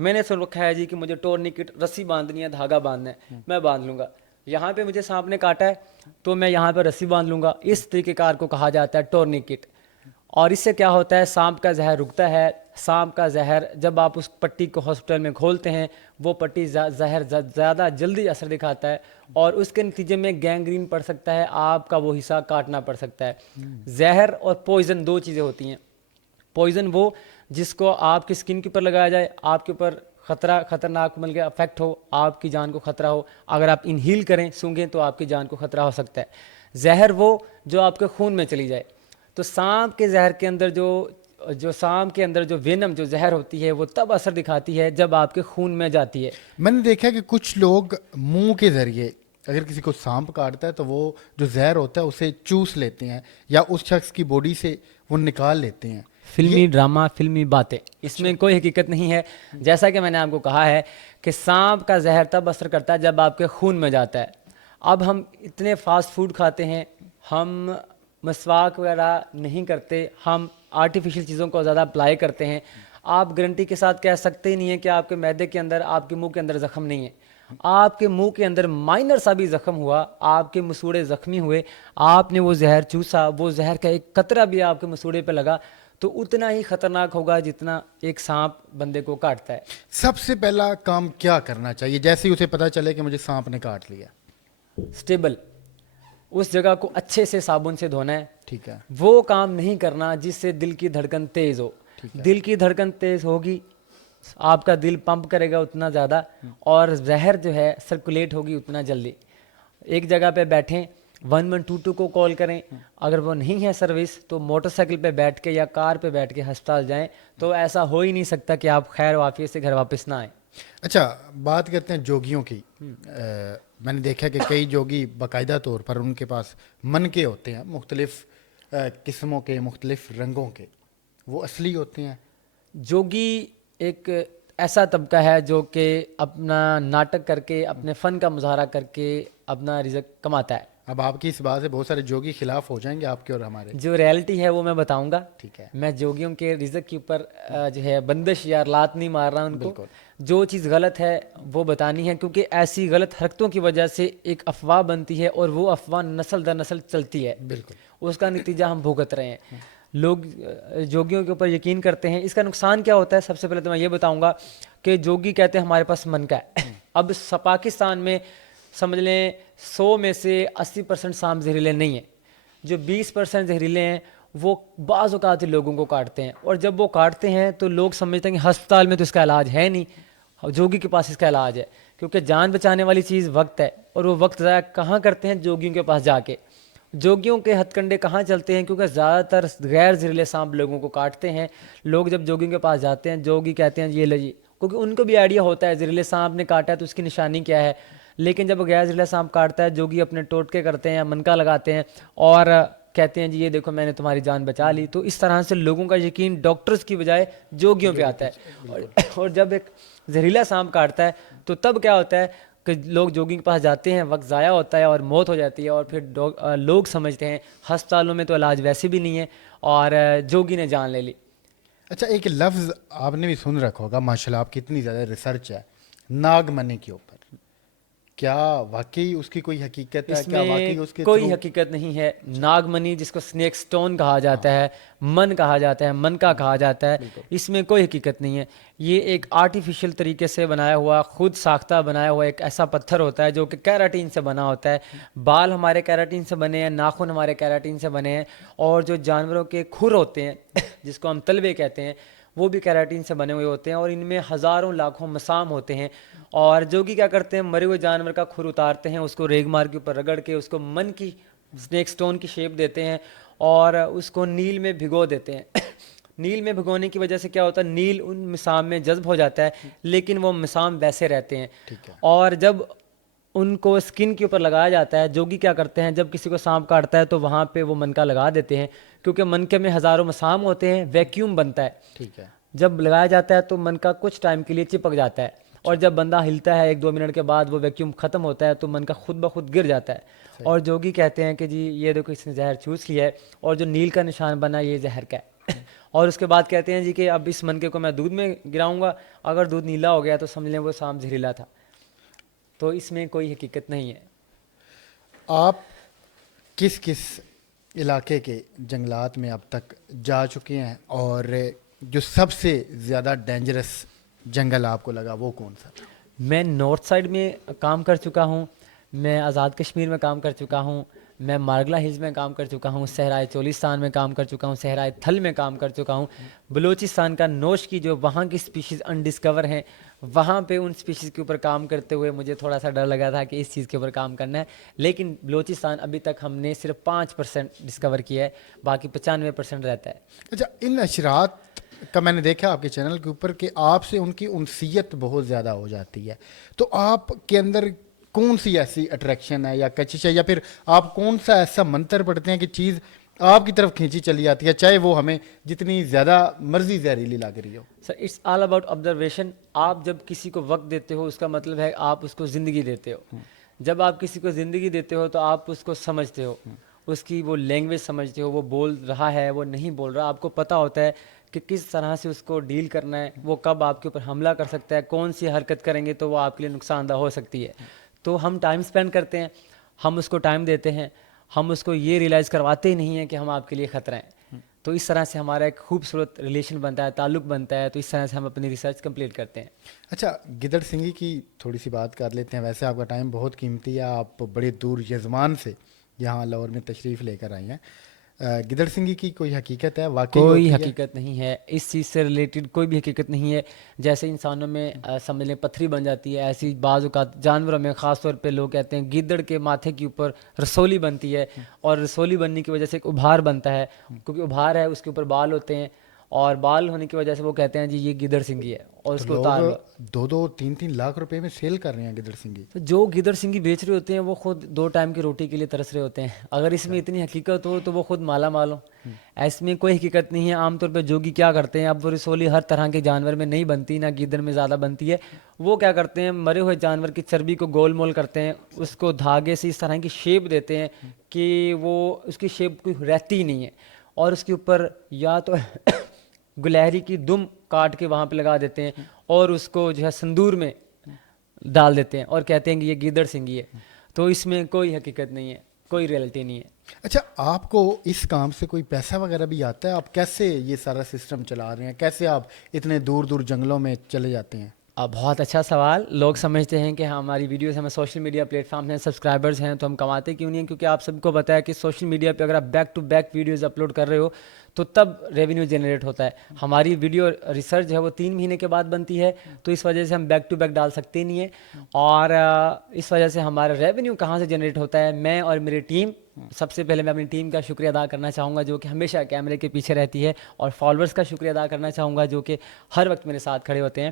میں نے سن رکھا ہے جی کہ مجھے ٹورنیکٹ رسی باندھنی ہے, دھاگا باندھنا ہے, میں باندھ لوں گا. یہاں پہ مجھے سانپ نے کاٹا ہے تو میں یہاں پہ رسی باندھ لوں گا. اس طریقہ کار کو کہا جاتا ہے ٹورنیکٹ. اور اس سے کیا ہوتا ہے, سانپ کا زہر رکتا ہے. سانپ کا زہر جب آپ اس پٹی کو ہاسپٹل میں کھولتے ہیں, وہ پٹی زہر زیادہ جلدی اثر دکھاتا ہے اور اس کے نتیجے میں گینگرین پڑ سکتا ہے, آپ کا وہ حصہ کاٹنا پڑ سکتا ہے. زہر اور پوائزن دو چیزیں ہوتی ہیں. پوائزن وہ جس کو آپ کی اسکن کے اوپر لگایا جائے, آپ کے اوپر خطرناک مل کے افیکٹ ہو, آپ کی جان کو خطرہ ہو. اگر آپ انہیل کریں, سونگھیں, تو آپ کی جان کو خطرہ ہو سکتا ہے. زہر وہ جو آپ کے خون میں چلی جائے. تو سانپ کے زہر کے اندر جو سانپ کے اندر جو وینم جو زہر ہوتی ہے وہ تب اثر دکھاتی ہے جب آپ کے خون میں جاتی ہے. میں نے دیکھا کہ کچھ لوگ منہ کے ذریعے اگر کسی کو سانپ کاٹتا ہے تو وہ جو زہر ہوتا ہے اسے چوس لیتے ہیں یا اس شخص کی باڈی سے وہ نکال لیتے ہیں. فلمی ڈرامہ, فلمی باتیں, اس میں کوئی حقیقت نہیں ہے. جیسا کہ میں نے آپ کو کہا ہے کہ سانپ کا زہر تب اثر کرتا ہے جب آپ کے خون میں جاتا ہے. اب ہم اتنے فاسٹ فوڈ کھاتے ہیں, ہم مسواک وغیرہ نہیں کرتے, ہم آرٹیفیشل چیزوں کو زیادہ اپلائی کرتے ہیں. آپ گارنٹی کے ساتھ کہہ سکتے ہی نہیں ہیں کہ آپ کے معدے کے اندر, آپ کے منہ کے اندر زخم نہیں ہے. آپ کے منہ کے اندر مائنر سا بھی زخم ہوا, آپ کے مسوڑے زخمی ہوئے, آپ نے وہ زہر چوسا, وہ زہر کا ایک قطرہ بھی آپ کے مسوڑے پہ لگا تو اتنا ہی خطرناک ہوگا جتنا ایک سانپ بندے کو کاٹتا ہے. سب سے پہلا کام کیا کرنا چاہیے جیسے ہی اسے پتہ چلے کہ مجھے سانپ نے کاٹ لیا؟ سٹیبل, اس جگہ کو اچھے سے صابن سے دھونا ہے. ٹھیک ہے. وہ کام نہیں کرنا جس سے دل کی دھڑکن تیز ہو. دل کی دھڑکن تیز ہوگی, آپ کا دل پمپ کرے گا اتنا زیادہ, اور زہر جو ہے سرکولیٹ ہوگی اتنا جلدی. ایک جگہ پہ بیٹھیں, 1122 کو کال کریں. اگر وہ نہیں ہے سروس تو موٹر سائیکل پہ بیٹھ کے یا کار پہ بیٹھ کے ہسپتال جائیں. تو ایسا ہو ہی نہیں سکتا کہ آپ خیر وافیت سے گھر واپس نہ آئیں. اچھا, بات کرتے ہیں جوگیوں کی. میں نے دیکھا کہ کئی جوگی باقاعدہ طور پر ان کے پاس منکے ہوتے ہیں مختلف قسموں کے, مختلف رنگوں کے, وہ اصلی ہوتے ہیں؟ جوگی ایک ایسا طبقہ ہے جو کہ اپنا ناٹک کر کے, اپنے فن کا مظاہرہ کر کے اپنا رزق کماتا ہے. اب آپ کی اس بات سے بہت سارے جوگی خلاف ہو جائیں گے آپ کے اور ہمارے. جو ریالٹی ہے وہ میں بتاؤں گا. ٹھیک ہے. میں جوگیوں کے رزق کے اوپر جو ہے بندش یا لات نہیں مار رہا ان کو. بالکل. جو چیز غلط ہے وہ بتانی ہے, کیونکہ ایسی غلط حرکتوں کی وجہ سے ایک افواہ بنتی ہے اور وہ افواہ نسل در نسل چلتی ہے. بالکل. اس کا نتیجہ ہم بھگت رہے ہیں. لوگ جوگیوں کے اوپر یقین کرتے ہیں. اس کا نقصان کیا ہوتا ہے, سب سے پہلے تو میں یہ بتاؤں گا کہ جوگی کہتے ہیں ہمارے پاس من کا ہے. اب پاکستان میں سمجھ لیں 100 میں سے 80% سانپ زہریلے نہیں ہیں. جو 20% زہریلے ہیں وہ بعض اوقات لوگوں کو کاٹتے ہیں, اور جب وہ کاٹتے ہیں تو لوگ سمجھتے ہیں کہ ہسپتال میں تو اس کا علاج ہے نہیں, جوگی کے پاس اس کا علاج ہے. کیونکہ جان بچانے والی چیز وقت ہے, اور وہ وقت ضائع کہاں کرتے ہیں, جوگیوں کے پاس جا کے. جوگیوں کے ہتھ کنڈے کہاں چلتے ہیں, کیونکہ زیادہ تر غیر زہریلے سانپ لوگوں کو کاٹتے ہیں. لوگ جب جوگیوں کے پاس جاتے ہیں, جوگی کہتے ہیں یہ لجی, کیونکہ ان کو بھی آئیڈیا ہوتا ہے زہریلے سانپ نے کاٹا ہے تو اس کی نشانی کیا ہے. لیکن جب غیر زہریلا سانپ کاٹتا ہے, جوگی اپنے ٹوٹکے کرتے ہیں, منکا لگاتے ہیں اور کہتے ہیں جی یہ دیکھو میں نے تمہاری جان بچا لی. تو اس طرح سے لوگوں کا یقین ڈاکٹرز کی بجائے جوگیوں پہ آتا ہے. اور جب ایک زہریلا سانپ کاٹتا ہے تو تب کیا ہوتا ہے کہ لوگ جوگی کے پاس جاتے ہیں, وقت ضائع ہوتا ہے اور موت ہو جاتی ہے, اور پھر لوگ سمجھتے ہیں ہسپتالوں میں تو علاج ویسے بھی نہیں ہے اور جوگی نے جان لے لی. اچھا, ایک لفظ آپ نے بھی سن رکھا ہوگا, ماشاء اللہ آپ کی اتنی زیادہ ریسرچ ہے, ناگ منی کے اوپر. کیا واقعی اس کی کوئی حقیقت ہے؟ اس کیا واقعی میں اس کے کوئی حقیقت نہیں ہے. ناگ منی جس کو سنیک سٹون کہا جاتا ہے, من کہا جاتا ہے, منکا کہا جاتا ہے, اس میں کوئی حقیقت نہیں ہے. یہ ایک آرٹیفیشل طریقے سے بنایا ہوا, خود ساختہ بنایا ہوا ایک ایسا پتھر ہوتا ہے جو کہ کیراٹین سے بنا ہوتا ہے. بال ہمارے کیراٹین سے بنے ہیں, ناخن ہمارے کیراٹین سے بنے ہیں, اور جو جانوروں کے کھر ہوتے ہیں جس کو ہم تلوے کہتے ہیں وہ بھی کیراٹین سے بنے ہوئے ہوتے ہیں, اور ان میں ہزاروں لاکھوں مسام ہوتے ہیں. اور جوگی کیا کرتے ہیں, مرے ہوئے جانور کا کھر اتارتے ہیں, اس کو ریگ مار کے اوپر رگڑ کے اس کو من کی سنیک سٹون کی شیپ دیتے ہیں اور اس کو نیل میں بھگو دیتے ہیں. نیل میں بھگونے کی وجہ سے کیا ہوتا ہے, نیل ان مسام میں جذب ہو جاتا ہے, لیکن وہ مسام ویسے رہتے ہیں. اور جب ان کو اسکن کے اوپر لگایا جاتا ہے, جوگی کیا کرتے ہیں جب کسی کو سانپ کاٹتا ہے تو وہاں پہ وہ منکا لگا دیتے ہیں, کیونکہ منکے میں ہزاروں مسام ہوتے ہیں, ویکیوم بنتا ہے. ٹھیک ہے. جب لگایا جاتا ہے تو منکا کچھ ٹائم کے لیے چپک جاتا ہے, اور جب بندہ ہلتا ہے 1-2 منٹ کے بعد وہ ویکیوم ختم ہوتا ہے تو منکا خود بخود گر جاتا ہے. اور جوگی کہتے ہیں کہ جی یہ دیکھو اس نے زہر چوس لیا ہے, اور جو نیل کا نشان بنا یہ زہر کا ہے. اور اس کے بعد کہتے ہیں جی کہ اب اس منکے کو میں دودھ میں گراؤں گا, اگر دودھ نیلا ہو گیا تو سمجھ لیں وہ سانپ زہریلا تھا. تو اس میں کوئی حقیقت نہیں ہے. آپ کس کس علاقے کے جنگلات میں اب تک جا چکے ہیں, اور جو سب سے زیادہ ڈینجرس جنگل آپ کو لگا وہ کون سا تھا؟ میں نارتھ سائڈ میں کام کر چکا ہوں, میں آزاد کشمیر میں کام کر چکا ہوں, میں مارگلا ہلز میں کام کر چکا ہوں, صحرائے چولستان میں کام کر چکا ہوں, صحرائے تھل میں کام کر چکا ہوں, بلوچستان کا نوش کی جو وہاں کی سپیشیز انڈسکور ہیں وہاں پہ ان سپیشیز کے اوپر کام کرتے ہوئے مجھے تھوڑا سا ڈر لگا تھا کہ اس چیز کے اوپر کام کرنا ہے. لیکن بلوچستان ابھی تک ہم نے صرف 5% ڈسکور کیا ہے, باقی 95% رہتا ہے. اچھا, ان اشرات کا میں نے دیکھا آپ کے چینل کے اوپر کہ آپ سے ان کی انسیت بہت زیادہ ہو جاتی ہے, تو آپ کے اندر کون سی ایسی اٹریکشن ہے یا کشش ہے, یا پھر آپ کون سا ایسا منتر پڑھتے ہیں کہ چیز آپ کی طرف کھینچی چلی جاتی ہے, چاہے وہ ہمیں جتنی زیادہ مرضی زہریلی لگ رہی ہو؟ Sir it's all about observation. آپ جب کسی کو وقت دیتے ہو اس کا مطلب ہے آپ اس کو زندگی دیتے ہو. جب آپ کسی کو زندگی دیتے ہو تو آپ اس کو سمجھتے ہو, اس کی وہ لینگویج سمجھتے ہو, وہ بول رہا ہے وہ نہیں بول رہا, آپ کو پتہ ہوتا ہے کہ کس طرح سے اس کو ڈیل کرنا ہے, وہ کب آپ کے اوپر حملہ کر سکتا ہے, کون سی حرکت کریں گے تو وہ آپ کے لیے نقصان دہ ہو سکتی ہے. تو ہم ٹائم اسپینڈ کرتے ہیں, ہم اس کو ٹائم دیتے ہیں, ہم اس کو یہ ریئلائز کرواتے ہی نہیں ہیں کہ ہم آپ کے لیے خطرہ ہیں. تو اس طرح سے ہمارا ایک خوبصورت ریلیشن بنتا ہے, تعلق بنتا ہے. تو اس طرح سے ہم اپنی ریسرچ کمپلیٹ کرتے ہیں. اچھا, گدڑ سنگھی کی تھوڑی سی بات کر لیتے ہیں. ویسے آپ کا ٹائم بہت قیمتی ہے, آپ بڑے دور یزمان سے یہاں لاہور میں تشریف لے کر آئی ہیں. گدڑ سنگھی کی کوئی حقیقت ہے, واقعی کوئی حقیقت نہیں ہے, اس چیز سے ریلیٹڈ کوئی بھی حقیقت نہیں ہے. جیسے انسانوں میں سمجھ لیں پتھری بن جاتی ہے, ایسی بعض اوقات جانوروں میں خاص طور پہ لوگ کہتے ہیں گیدڑ کے ماتھے کے اوپر رسولی بنتی ہے, اور رسولی بننے کی وجہ سے ایک ابھار بنتا ہے, کیونکہ ابھار ہے اس کے اوپر بال ہوتے ہیں, اور بال ہونے کی وجہ سے وہ کہتے ہیں جی یہ گدڑ سنگھی ہے, اور اس کو اتار لو. 2-3 لاکھ روپے میں سیل کر رہے ہیں گدڑ سنگھی. تو جو گدڑ سنگھی بیچ رہے ہوتے ہیں وہ خود 2 ٹائم کی روٹی کے لیے ترس رہے ہوتے ہیں. اگر اس میں اتنی حقیقت ہو تو وہ خود مالا مال ہو. اس میں کوئی حقیقت نہیں ہے. عام طور پہ جوگی کیا کرتے ہیں, اب وہ رسولی ہر طرح کے جانور میں نہیں بنتی, نہ گدڑ میں زیادہ بنتی ہے. وہ کیا کرتے ہیں, مرے ہوئے جانور کی چربی کو گول مول کرتے ہیں, اس کو دھاگے سے اس طرح کی شیپ دیتے ہیں کہ وہ اس کی شیپ کوئی رہتی ہی نہیں ہے, اور اس کے اوپر یا تو گلہری کی دم کاٹ کے وہاں پہ لگا دیتے ہیں, اور اس کو جو ہے سندور میں ڈال دیتے ہیں اور کہتے ہیں کہ یہ گیدڑ سنگھی ہے. تو اس میں کوئی حقیقت نہیں ہے, کوئی ریئلٹی نہیں ہے. اچھا, آپ کو اس کام سے کوئی پیسہ وغیرہ بھی آتا ہے؟ آپ کیسے یہ سارا سسٹم چلا رہے ہیں, کیسے آپ اتنے دور دور جنگلوں میں چلے جاتے ہیں؟ بہت اچھا سوال. لوگ سمجھتے ہیں کہ ہماری ویڈیوز ہمیں سوشل میڈیا پلیٹ فارم ہیں, سبسکرائبرز ہیں, تو ہم کماتے کیوں نہیں ہیں؟ کیونکہ آپ سب کو پتہ ہے کہ سوشل میڈیا پہ اگر آپ back to back videos upload کر رہے ہو تو تب ریونیو جنریٹ ہوتا ہے. ہماری ویڈیو ریسرچ جو ہے وہ 3 مہینے کے بعد بنتی ہے, تو اس وجہ سے ہم بیک ٹو بیک ڈال سکتے نہیں ہیں, اور اس وجہ سے ہمارا ریونیو کہاں سے جنریٹ ہوتا ہے. میں اور میری ٹیم, سب سے پہلے میں اپنی ٹیم کا شکریہ ادا کرنا چاہوں گا جو کہ ہمیشہ کیمرے کے پیچھے رہتی ہے, اور فالوورز کا شکریہ ادا کرنا چاہوں گا جو کہ ہر وقت میرے ساتھ کھڑے ہوتے ہیں.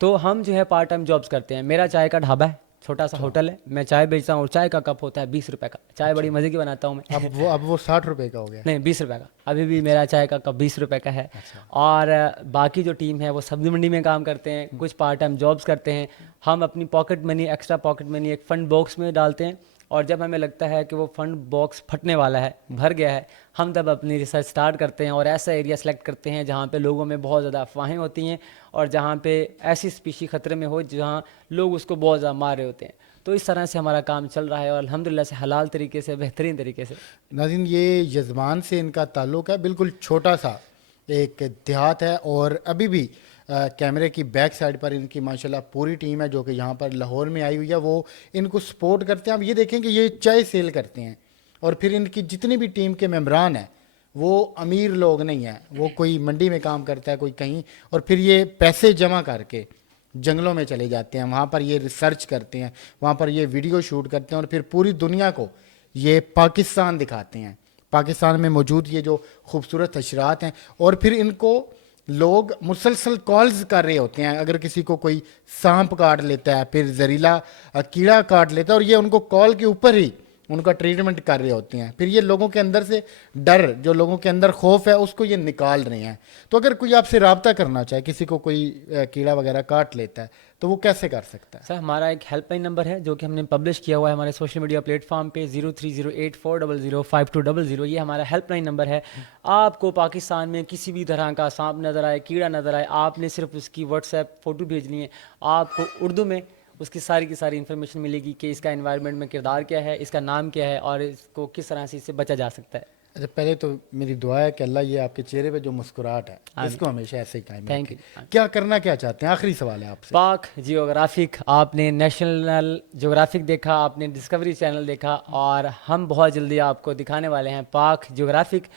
تو ہم جو ہے پارٹ ٹائم جابس کرتے ہیں. میرا چائے کا ڈھابا ہے, چھوٹا سا ہوٹل ہے, میں چائے بیچتا ہوں, اور چائے کا کپ ہوتا ہے 20 روپے کا. چائے بڑی مزے کی بناتا ہوں میں. اب وہ 60 روپے کا ہو گیا؟ نہیں, 20 روپے کا. ابھی بھی میرا چائے کا کپ 20 روپے کا ہے. اور باقی جو ٹیم ہے وہ سبزی منڈی میں کام کرتے ہیں, کچھ پارٹ ٹائم جابس کرتے ہیں. ہم اپنی pocket money, extra pocket money ایک فنڈ باکس میں ڈالتے ہیں, اور جب ہمیں لگتا ہے کہ وہ فنڈ باکس پھٹنے والا ہے, بھر گیا ہے, ہم تب اپنی ریسرچ سٹارٹ کرتے ہیں, اور ایسا ایریا سلیکٹ کرتے ہیں جہاں پہ لوگوں میں بہت زیادہ افواہیں ہوتی ہیں, اور جہاں پہ ایسی اسپیشی خطرے میں ہو جہاں لوگ اس کو بہت زیادہ مار رہے ہوتے ہیں. تو اس طرح سے ہمارا کام چل رہا ہے, اور الحمدللہ سے حلال طریقے سے, بہترین طریقے سے. ناظرین, یہ یزمان سے ان کا تعلق ہے, بالکل چھوٹا سا ایک دیہات ہے, اور ابھی بھی کیمرے کی بیک سائڈ پر ان کی ماشاءاللہ پوری ٹیم ہے جو کہ یہاں پر لاہور میں آئی ہوئی ہے, وہ ان کو سپورٹ کرتے ہیں. آپ یہ دیکھیں کہ یہ چائے سیل کرتے ہیں, اور پھر ان کی جتنی بھی ٹیم کے ممبران ہیں وہ امیر لوگ نہیں ہیں, وہ کوئی منڈی میں کام کرتا ہے, کوئی کہیں, اور پھر یہ پیسے جمع کر کے جنگلوں میں چلے جاتے ہیں, وہاں پر یہ ریسرچ کرتے ہیں, وہاں پر یہ ویڈیو شوٹ کرتے ہیں, اور پھر پوری دنیا کو یہ پاکستان دکھاتے ہیں, پاکستان میں موجود یہ جو خوبصورت حشرات ہیں. اور پھر ان کو لوگ مسلسل کالز کر رہے ہوتے ہیں, اگر کسی کو کوئی سانپ کاٹ لیتا ہے, پھر زہریلا کیڑا کاٹ لیتا ہے, اور یہ ان کو کال کے اوپر ہی ان کا ٹریٹمنٹ کر رہے ہوتے ہیں. پھر یہ لوگوں کے اندر سے ڈر, جو لوگوں کے اندر خوف ہے, اس کو یہ نکال رہے ہیں. تو اگر کوئی آپ سے رابطہ کرنا چاہے, کسی کو کوئی کیڑا وغیرہ کاٹ لیتا ہے, تو وہ کیسے کر سکتا ہے؟ سر ہمارا ایک ہیلپ لائن نمبر ہے جو کہ ہم نے پبلش کیا ہوا ہے ہمارے سوشل میڈیا پلیٹ فارم پہ 030840052200. یہ ہمارا ہیلپ لائن نمبر ہے. آپ کو پاکستان میں کسی بھی طرح کا سانپ نظر آئے, کیڑا نظر آئے, آپ نے صرف اس کی واٹس ایپ فوٹو بھیجنی ہے. آپ کو اردو میں اس کی ساری انفارمیشن ملے گی کہ اس کا انوائرمنٹ میں کردار کیا ہے, اس کا نام کیا ہے, اور اس کو کس طرح سے اس سے بچا جا سکتا ہے. اچھا, پہلے تو میری دعا ہے کہ اللہ یہ آپ کے چہرے پہ جو مسکراہٹ ہے اس کو ہمیشہ ایسے ہی قائم Thank رکھے. you. کیا کرنا کیا چاہتے ہیں؟ آخری سوال ہے آپ سے. پاک جیوگرافک, آپ نے نیشنل جیوگرافک دیکھا, آپ نے ڈسکوری چینل دیکھا, اور ہم بہت جلدی آپ کو دکھانے والے ہیں پاک جیوگرافک,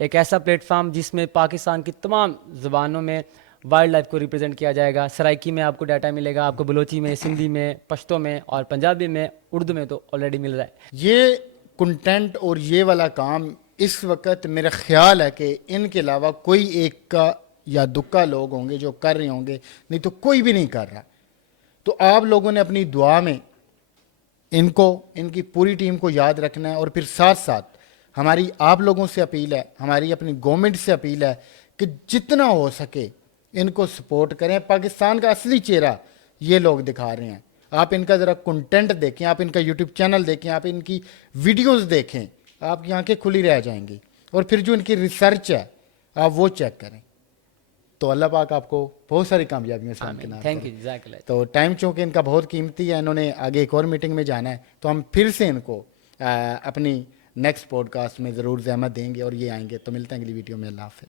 ایک ایسا پلیٹ فارم جس میں پاکستان کی تمام زبانوں میں وائلڈ لائف کو ریپرزینٹ کیا جائے گا. سرائکی میں آپ کو ڈیٹا ملے گا, آپ کو بلوچی میں, سندھی میں, پشتو میں, اور پنجابی میں, اردو میں تو آلریڈی مل رہا ہے. یہ کنٹینٹ اور یہ والا کام اس وقت میرا خیال ہے کہ ان کے علاوہ کوئی ایک کا یا دکا لوگ ہوں گے جو کر رہے ہوں گے, نہیں تو کوئی بھی نہیں کر رہا. تو آپ لوگوں نے اپنی دعا میں ان کی پوری ٹیم کو یاد رکھنا ہے, اور پھر ساتھ ساتھ ہماری آپ لوگوں سے اپیل ہے, ہماری اپنی گورنمنٹ سے اپیل ہے کہ جتنا ہو سکے ان کو سپورٹ کریں. پاکستان کا اصلی چہرہ یہ لوگ دکھا رہے ہیں. آپ ان کا ذرا کنٹینٹ دیکھیں, آپ ان کا یوٹیوب چینل دیکھیں, آپ ان کی ویڈیوز دیکھیں, آپ کی آنکھیں کھلی رہ جائیں گی. اور پھر جو ان کی ریسرچ ہے آپ وہ چیک کریں. تو اللہ پاک آپ کو بہت ساری کامیابیوں سے ہمکنار تھینک کرے. یو, جزاک اللہ. تو ٹائم چونکہ ان کا بہت قیمتی ہے, انہوں نے آگے ایک اور میٹنگ میں جانا ہے, تو ہم پھر سے ان کو اپنی نیکسٹ پوڈ کاسٹ میں ضرور زحمت دیں گے اور یہ آئیں گے. تو ملتے ہیں اگلی ویڈیو میں. اللہ حافظ.